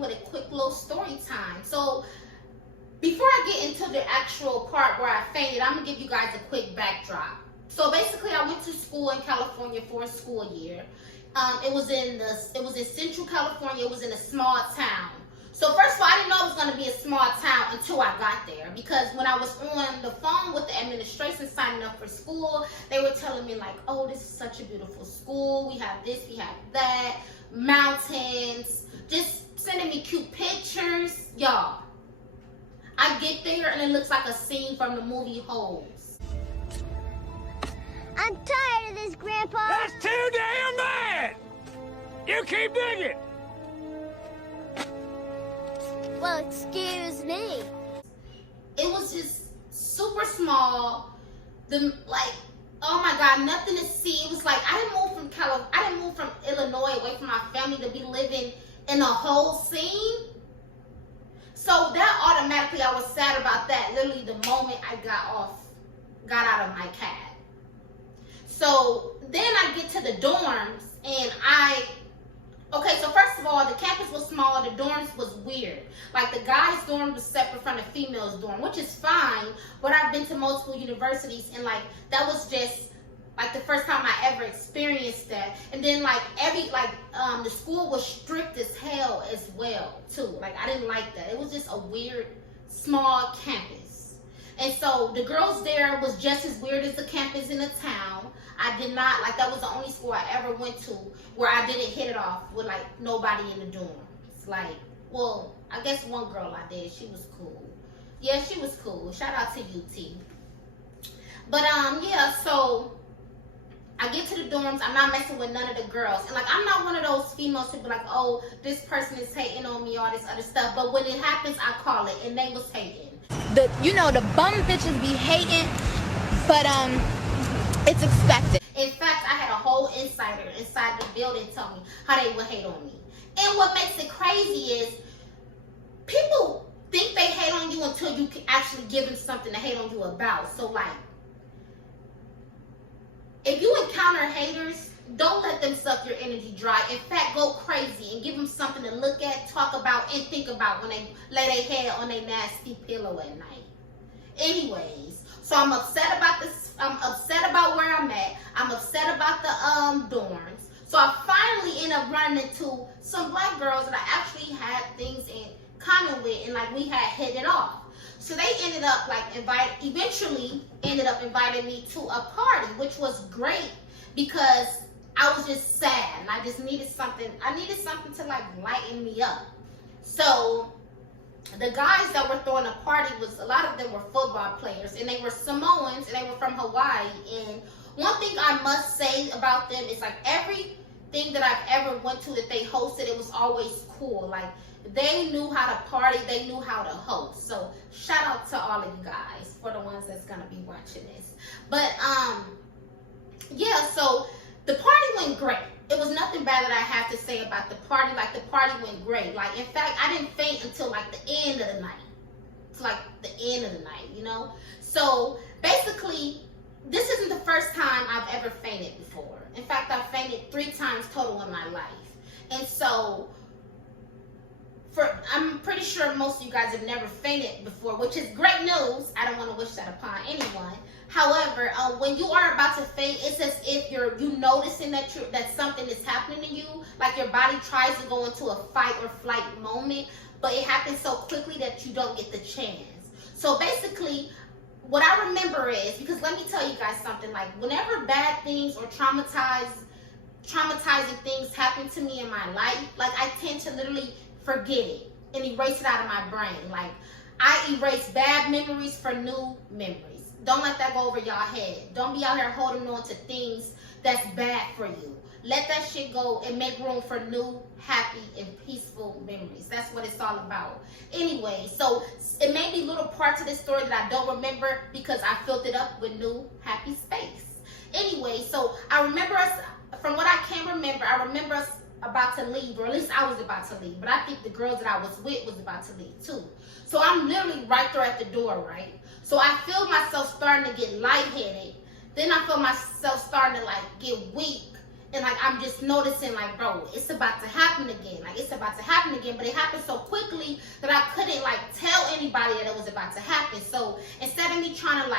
with a quick little story time. So before I get into the actual part where I fainted, I'm gonna give you guys a quick backdrop. So basically, I went to school in California for a school year. It was in Central California. It was in a small town. So first of all, I didn't know it was going to be a small town until I got there, because when I was on the phone with the administration signing up for school, they were telling me like, oh, this is such a beautiful school. We have this, we have that, mountains, just sending me cute pictures. Y'all, I get there and it looks like a scene from the movie Holes. I'm tired of this, Grandpa. That's too damn bad! You keep digging! Well, excuse me. It was just super small. Oh my God, nothing to see. It was like I didn't move from Illinois away from my family to be living in a whole scene. So that automatically, I was sad about that. Literally the moment I got out of my cab. So then I get to the dorms and okay, so first of all, the campus was small, the dorms was weird. Like the guys' dorm was separate from the females' dorm, which is fine, but I've been to multiple universities and like that was just like the first time I ever experienced that. And then like the school was strict as hell as well too. Like I didn't like that. It was just a weird small campus. And so the girls there was just as weird as the campus in the town. I did not, like, that was the only school I ever went to where I didn't hit it off with, like, nobody in the dorms. Like, well, I guess one girl I did. She was cool. Yeah, she was cool. Shout out to UT. But, yeah, so I get to the dorms. I'm not messing with none of the girls. And, like, I'm not one of those females who be like, oh, this person is hating on me, all this other stuff. But when it happens, I call it. And they was hating. The bum bitches be hating, but, it's expected. In fact, I had a whole insider inside the building tell me how they would hate on me. And what makes it crazy is people think they hate on you until you can actually give them something to hate on you about. So like, if you encounter haters, don't let them suck your energy dry. In fact, go crazy and give them something to look at, talk about, and think about when they lay their head on their nasty pillow at night. Anyways, so I'm upset about this. I'm upset about where I'm at. I'm upset about the dorms. So I finally end up running into some black girls that I actually had things in common with, and like we had hit it off. So they ended up like eventually ended up inviting me to a party, which was great because I was just sad and I just needed something. I needed something to like lighten me up. So the guys that were throwing a party a lot of them were football players, and they were Samoans, and they were from Hawaii. And one thing I must say about them is like everything that I've ever went to that they hosted, it was always cool. Like they knew how to party, they knew how to host. So shout out to all of you guys for the ones that's gonna be watching this. But yeah, so the party went great. It was nothing bad that I have to say about the party. Like, the party went great. Like, in fact, I didn't faint until, like, the end of the night. It's like the end of the night, you know? So, basically, this isn't the first time I've ever fainted before. In fact, I've fainted 3 times total in my life. And so, I'm pretty sure most of you guys have never fainted before, which is great news. I don't want to wish that upon anyone. However, when you are about to faint, it's as if you noticing that something is happening to you, like your body tries to go into a fight or flight moment, but it happens so quickly that you don't get the chance. So basically, what I remember is, because let me tell you guys something, like whenever bad things or traumatizing things happen to me in my life, like I tend to literally forget it and erase it out of my brain. Like I erase bad memories for new memories. Don't let that go over y'all head. Don't be out here holding on to things that's bad for you. Let that shit go and make room for new, happy, and peaceful memories. That's what it's all about. Anyway, so it may be little parts of this story that I don't remember because I filled it up with new, happy space. Anyway, so I remember us, from what I can remember, I remember us about to leave, or at least I was about to leave. But I think the girls that I was with was about to leave too. So I'm literally right there at the door, right? So I feel myself starting to get lightheaded. Then I feel myself starting to like get weak. And like, I'm just noticing, like, bro, it's about to happen again. Like, it's about to happen again. But it happened so quickly that I couldn't, like, tell anybody that it was about to happen. So instead of me trying to,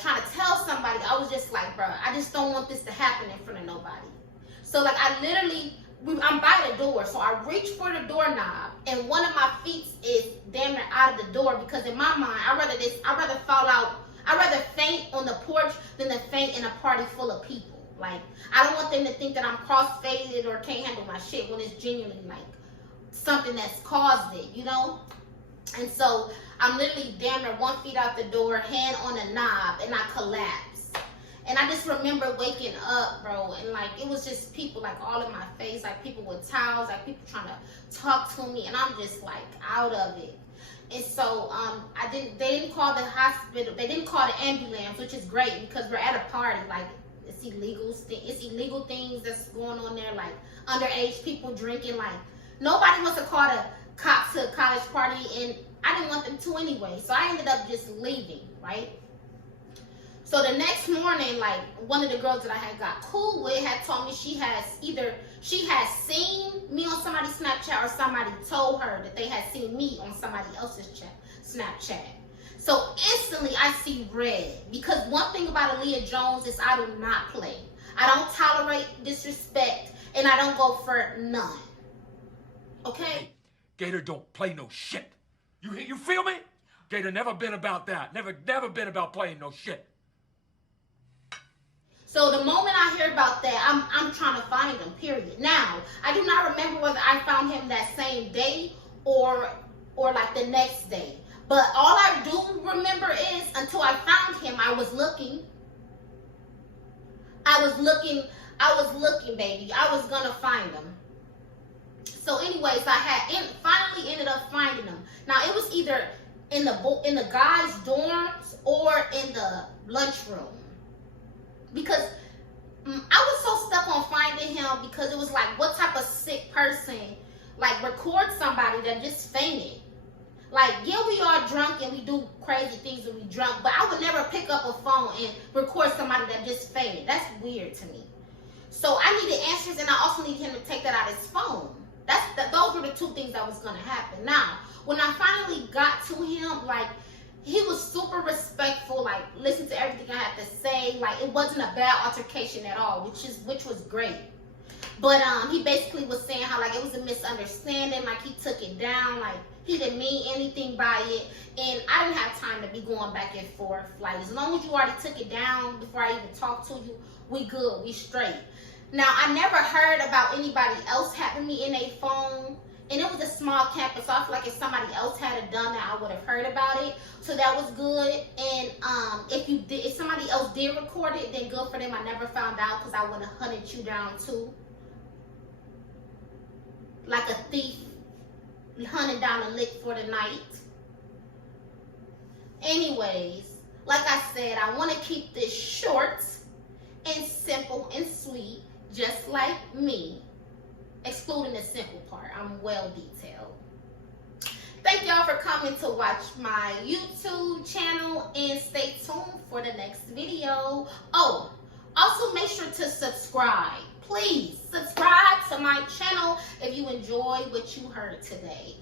trying to tell somebody, I was just like, bro, I just don't want this to happen in front of nobody. So, like, I'm by the door. So I reach for the doorknob. And one of my feet is damn near out of the door. Because in my mind, I'd rather faint on the porch than to faint in a party full of people. Like, I don't want them to think that I'm cross-faded or can't handle my shit when it's genuinely, like, something that's caused it, you know? And so, I'm literally damn near 1 foot out the door, hand on a knob, and I collapse. And I just remember waking up, bro, and, like, it was just people, like, all in my face, like, people with towels, like, people trying to talk to me, and I'm just, like, out of it. And so, they didn't call the hospital, they didn't call the ambulance, which is great, because we're at a party, like, it's illegal things that's going on there, like underage people drinking. Like, nobody wants to call the cops to a college party, and I didn't want them to anyway. So I ended up just leaving, right? So the next morning, like, one of the girls that I had got cool with had told me she has seen me on somebody's Snapchat, or somebody told her that they had seen me on somebody else's Snapchat. So instantly I see red, because one thing about Aaliyah Jones is I do not play. I don't tolerate disrespect, and I don't go for none. Okay? Gator don't play no shit. You feel me? Gator never been about that. Never been about playing no shit. So the moment I hear about that, I'm trying to find him, period. Now, I do not remember whether I found him that same day or like the next day. But all I do remember is, until I found him, I was looking, baby. I was gonna find him. So anyways, I had finally ended up finding him. Now, it was either in the guys' dorms or in the lunchroom. Because I was so stuck on finding him, because it was like, what type of sick person, like, record somebody that just fainted? Like, yeah, we are drunk and we do crazy things when we drunk, but I would never pick up a phone and record somebody that just fainted. That's weird to me. So I needed answers, and I also needed him to take that out of his phone. Those were the two things that was going to happen. Now, when I finally got to him, like, he was super respectful, like, listened to everything I had to say. Like, it wasn't a bad altercation at all, which was great. But he basically was saying how, like, it was a misunderstanding, like, he took it down, like, he didn't mean anything by it, and I didn't have time to be going back and forth. Like, as long as you already took it down before I even talked to you, we good, we straight. Now, I never heard about anybody else having me in a phone, and it was a small campus, so I feel like if somebody else had done that, I would have heard about it. So that was good. And if somebody else did record it, then good for them. I never found out, because I would have hunted you down too, like a thief hunting down a lick for the night. Anyways, like I said, I want to keep this short and simple and sweet, just like me, excluding the simple part. I'm well detailed. Thank y'all for coming to watch my YouTube channel, and stay tuned for the next video. Oh, also make sure to subscribe. Please subscribe to my channel if you enjoyed what you heard today.